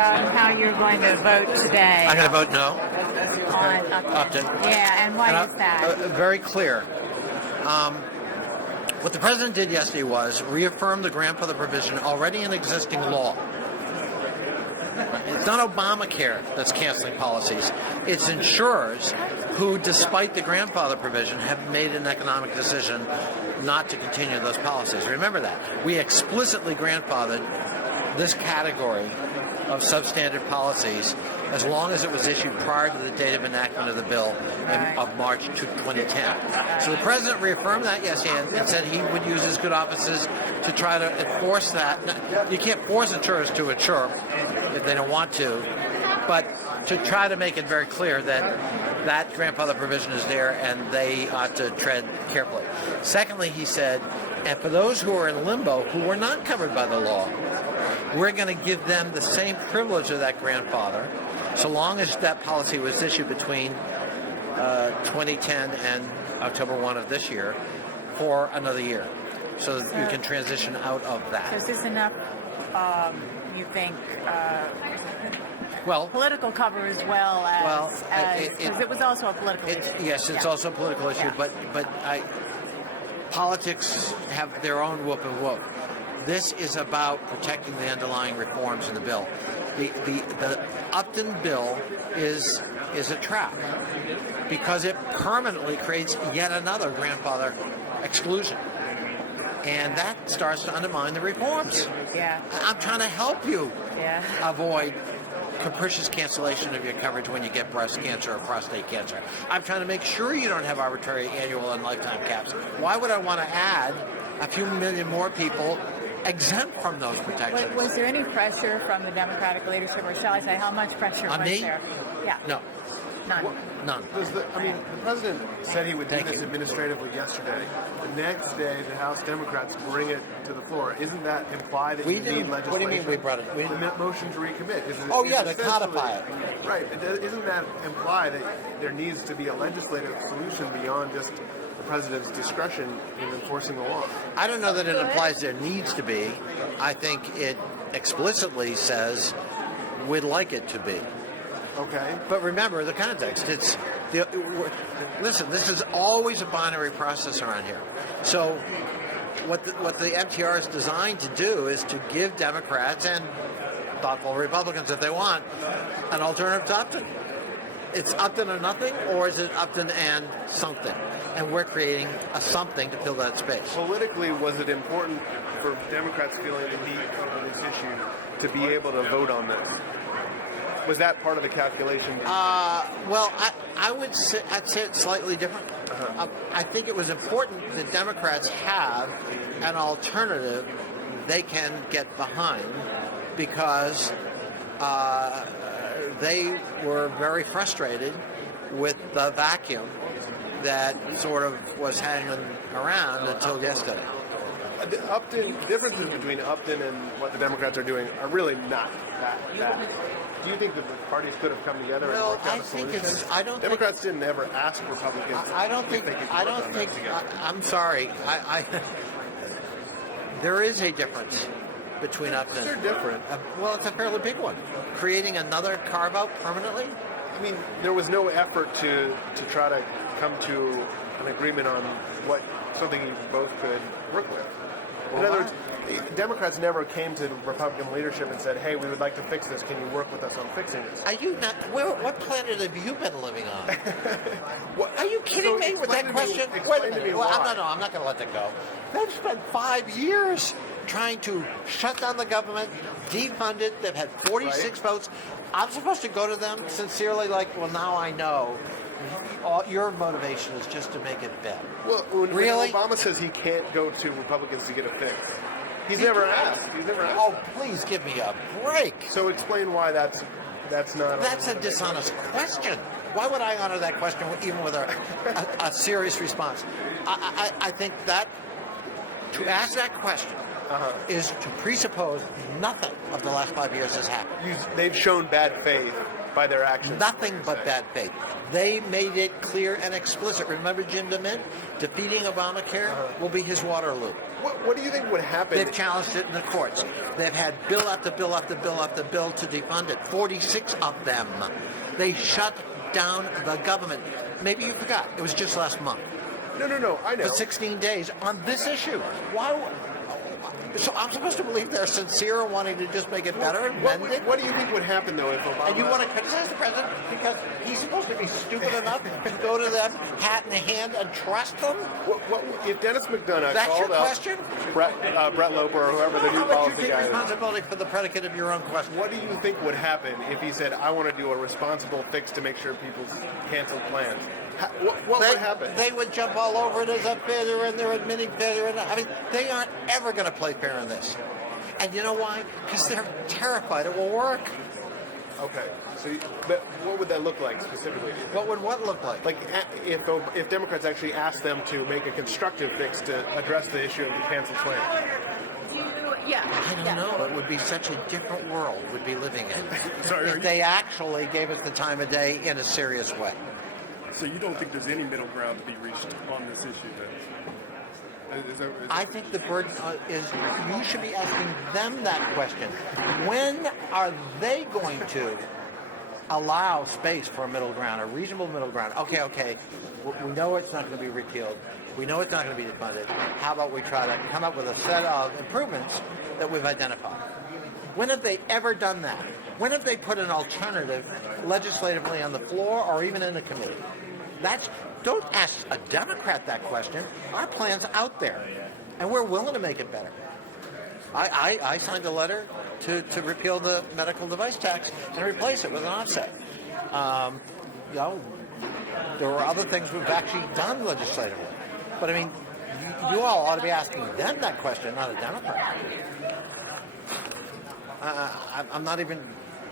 how you're going to vote today I'm going to vote no. on Upton. Yeah, and why is that? Very clear. What the president did yesterday was reaffirm the grandfather provision already in existing law. It's not Obamacare that's canceling policies. It's insurers who, despite the grandfather provision, have made an economic decision not to continue those policies. Remember that. We explicitly grandfathered this category of substandard policies as long as it was issued prior to the date of enactment of the bill of March 2010. So the president reaffirmed that yesterday and said he would use his good offices to try to enforce that. You can't force insurers to insure if they don't want to, but to try to make it very clear that that grandfather provision is there and they ought to tread carefully. Secondly, he said, and for those who are in limbo, who were not covered by the law, we're going to give them the same privilege of that grandfather so long as that policy was issued between 2010 and October 1 of this year for another year, so that you can transition out of that. So is this enough, you think, well, political cover as well as, because it was also a political issue. Yes, it's also a political issue, but politics have their own whoop and whoop. This is about protecting the underlying reforms in the bill. The Upton bill is a trap because it permanently creates yet another grandfather exclusion. And that starts to undermine the reforms. Yeah. I'm trying to help you avoid capricious cancellation of your coverage when you get breast cancer or prostate cancer. I'm trying to make sure you don't have arbitrary annual and lifetime caps. Why would I want to add a few million more people exempt from those protections? Was there any pressure from the Democratic leadership, or shall I say, how much pressure on was me? there? Yeah. No. None. None. The president said he would do this administratively yesterday. The next day, the House Democrats bring it to the floor. Isn't that imply that you need legislation? What do you mean we brought it? The motion to recommit. To codify it. Right. Isn't that imply that there needs to be a legislative solution beyond just the president's discretion in enforcing the law? I don't know that it implies there needs to be. I think it explicitly says we'd like it to be. Okay. But remember the context. Listen, this is always a binary process around here. So what the MTR is designed to do is to give Democrats and thoughtful Republicans, if they want, an alternative to Upton. It's Upton or nothing, or is it Upton and something? And we're creating a something to fill that space. Politically, was it important for Democrats feeling the need over this issue to be able to vote on this? Was that part of the calculation? Well, I'd say it's slightly different. I think it was important that Democrats have an alternative they can get behind because they were very frustrated with the vacuum that sort of was hanging around until yesterday. The differences between Upton and what the Democrats are doing are really not that. Do you think that the parties could have come together and worked out a solution? Democrats didn't ever ask Republicans. I'm sorry. There is a difference between Upton. They're different. Well, it's a fairly big one. Creating another carve-out permanently? I mean, there was no effort to try to come to an agreement on something you both could work with. In other words, Democrats never came to Republican leadership and said, "Hey, we would like to fix this. Can you work with us on fixing this?" Are you not? What planet have you been living on? Are you kidding me with that question? Wait a minute. I'm not going to let that go. They've spent 5 years trying to shut down the government, defund it. They've had 46 votes. I'm supposed to go to them sincerely, well, now I know. Your motivation is just to make it better. Well, when really? Obama says he can't go to Republicans to get it fixed, he's never asked. Oh, please give me a break. So explain why that's not. That's a dishonest question. Why would I honor that question even with a serious response? I think that to ask that question is to presuppose nothing of the last 5 years has happened. They've shown bad faith by their actions. Nothing but bad faith. They made it clear and explicit. Remember Jim DeMint? Defeating Obamacare will be his Waterloo. What do you think would happen? They've challenged it in the courts. They've had bill after bill after bill after bill to defund it. 46 of them. They shut down the government. Maybe you forgot. It was just last month. No, I know. For 16 days on this issue. Why? So I'm supposed to believe they're sincere and wanting to just make it better and mend it? What do you think would happen, though, if Obama... And you want to criticize the president because he's supposed to be stupid enough to go to them, hat in the hand, and trust them? If Dennis McDonough That's called your up question? Brett Loper or whoever the new How about policy you take guy is, responsibility for the predicate of your own question? what do you think would happen if he said, I want to do a responsible fix to make sure people's canceled plans? What would happen? They would jump all over it as a failure, and they're admitting failure. And I mean, they aren't ever going to play fair in this. And you know why? Because they're terrified it will work. Okay. So, but what would that look like specifically? What would what look like? Like if Democrats actually asked them to make a constructive fix to address the issue of the canceled plan. I don't know. It would be such a different world we'd be living in. Sorry, if they actually gave us the time of day in a serious way. So you don't think there's any middle ground to be reached on this issue then? I think the burden is you should be asking them that question. When are they going to allow space for a middle ground, a reasonable middle ground? Okay, we know it's not going to be repealed. We know it's not going to be defunded. How about we try to come up with a set of improvements that we've identified? When have they ever done that? When have they put an alternative legislatively on the floor or even in a committee? Don't ask a Democrat that question. Our plan's out there, and we're willing to make it better. I signed a letter to repeal the medical device tax and replace it with an offset. There were other things we've actually done legislatively. But I mean, you all ought to be asking them that question, not a Democrat. I'm not even